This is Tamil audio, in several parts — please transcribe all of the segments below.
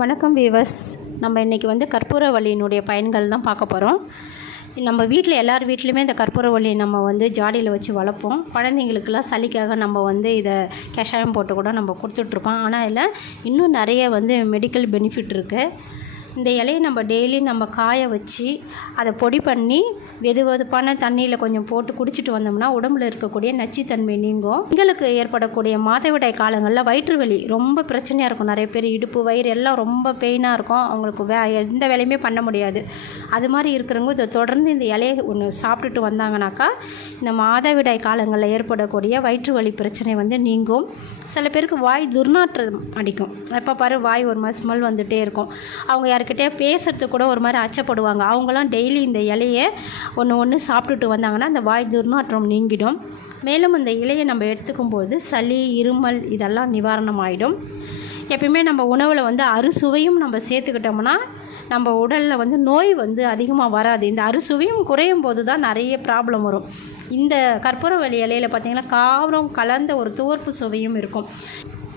வணக்கம் வீவர்ஸ். நம்ம இன்றைக்கி வந்து கற்பூரவள்ளியினுடைய பயன்கள் தான் பார்க்க போகிறோம். நம்ம வீட்டில் எல்லார் வீட்லேயுமே இந்த கற்பூரவள்ளி நம்ம வந்து ஜாடியில் வச்சு வளர்ப்போம். குழந்தைங்களுக்கெல்லாம் சளிக்காக நம்ம வந்து இதை கஷாயம் போட்டு கூட நம்ம கொடுத்துட்ருப்போம். ஆனால் இதில் இன்னும் நிறைய வந்து மெடிக்கல் பெனிஃபிட் இருக்குது. இந்த இலையை நம்ம டெய்லி நம்ம காய வச்சு அதை பொடி பண்ணி வெதுவெதுப்பான தண்ணியில் கொஞ்சம் போட்டு குடிச்சிட்டு வந்தோம்னா உடம்புல இருக்கக்கூடிய நச்சுத்தன்மை நீங்கும். பெண்களுக்கு ஏற்படக்கூடிய மாதவிடாய் காலங்களில் வயிற்று வலி ரொம்ப பிரச்சனையாக இருக்கும். நிறைய பேர் இடுப்பு வயிறு எல்லாம் ரொம்ப பெயினாக இருக்கும். அவங்களுக்கு எந்த வேலையுமே பண்ண முடியாது. அது மாதிரி இருக்கிறவங்க இதை தொடர்ந்து இந்த இலையை ஒன்று சாப்பிட்டுட்டு வந்தாங்கனாக்கா இந்த மாதவிடாய் காலங்களில் ஏற்படக்கூடிய வயிற்று வலி பிரச்சனை வந்து நீங்கும். சில பேருக்கு வாய் துர்நாற்றம் அடிக்கும். எப்போ பாரு வாய் ஒரு மாதிரி ஸ்மெல் வந்துகிட்டே இருக்கும். அவங்க யார்கிட்டே பேசுகிறதுக்கு கூட ஒரு மாதிரி அச்சப்படுவாங்க. அவங்களாம் டெய்லி இந்த இலையை ஒன்று சாப்பிட்டுட்டு வந்தாங்கன்னா அந்த வாய் துர்நாற்றம் நீங்கிடும். மேலும் இந்த இலையை நம்ம எடுத்துக்கும்போது சளி, இருமல் இதெல்லாம் நிவாரணம் ஆகிடும். எப்பயுமே நம்ம உணவில் வந்து அறுசுவையும் நம்ம சேர்த்துக்கிட்டோம்னா நம்ம உடலில் வந்து நோய் வந்து அதிகமாக வராது. இந்த அறுசுவையும் குறையும் போது தான் நிறைய ப்ராப்ளம் வரும். இந்த கற்பூரவள்ளி இலையில் பார்த்திங்கன்னா காரம் கலந்த ஒரு துவர்ப்பு சுவையும் இருக்கும்.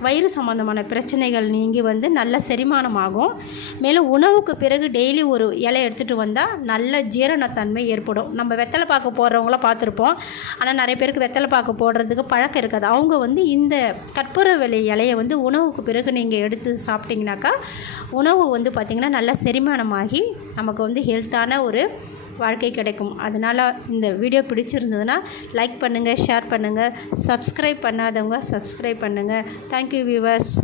வயிறு சம்மந்தமான பிரச்சனைகள் நீங்கி வந்து நல்ல செரிமானமாகும். மேலும் உணவுக்கு பிறகு டெய்லி ஒரு இலை எடுத்துகிட்டு வந்தால் நல்ல ஜீரணத்தன்மை ஏற்படும். நம்ம வெத்தலை பாக்கு போடுறவங்கள பார்த்துருப்போம். ஆனால் நிறைய பேருக்கு வெத்தலை பாக்கு போடுறதுக்கு பழக்கம் இருக்காது. அவங்க வந்து இந்த கற்பூரவள்ளி இலையை வந்து உணவுக்கு பிறகு நீங்கள் எடுத்து சாப்பிட்டிங்கனாக்கா உணவு வந்து பார்த்திங்கன்னா நல்லா செரிமானமாகி நமக்கு வந்து ஹெல்த்தான ஒரு வாழ்க்கை கிடைக்கும். அதனால் இந்த வீடியோ பிடிச்சிருந்ததுன்னா லைக் பண்ணுங்கள், ஷேர் பண்ணுங்கள், சப்ஸ்கிரைப் பண்ணாதவங்க சப்ஸ்கிரைப் பண்ணுங்கள். Thank you viewers.